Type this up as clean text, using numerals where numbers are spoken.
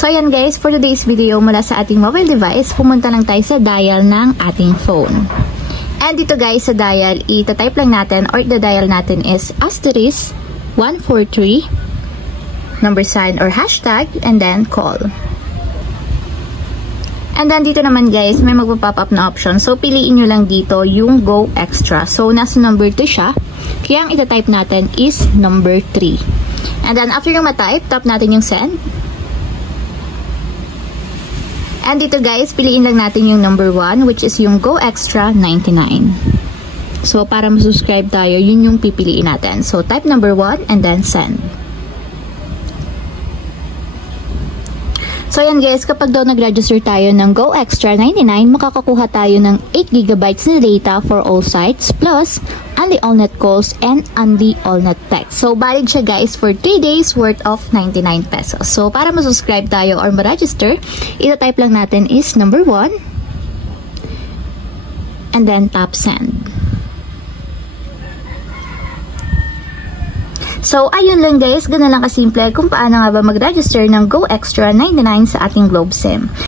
So ayan guys, for today's video mula sa ating mobile device, pumunta lang tayo sa dial ng ating phone. And dito guys sa dial, ita-type lang natin or the-dial natin is asterisk 143 number sign or hashtag and then call. And then dito naman guys, may magpa-pop up na option. So piliin nyo lang dito yung Go Extra. So nasa number 2 siya. Kaya ang ita-type natin is number 3. And then after yung ma-type, tap natin yung send. And dito guys, piliin lang natin yung number 1 which is yung Go Extra 99. So para ma-subscribe tayo, yun yung pipiliin natin. So type number 1 and then send. So yan guys, kapag daw nag-register tayo ng Go Extra 99, makakakuha tayo ng 8GB na data for all sites plus only all-net calls and only all-net text. So valid siya guys for 3 days worth of 99 pesos. So para ma-subscribe tayo or ma-register, ita-type lang natin is number 1 and then tap send. So, ayun lang guys, ganun lang kasimple kung paano nga ba mag-register ng Go Extra 99 sa ating Globe SIM.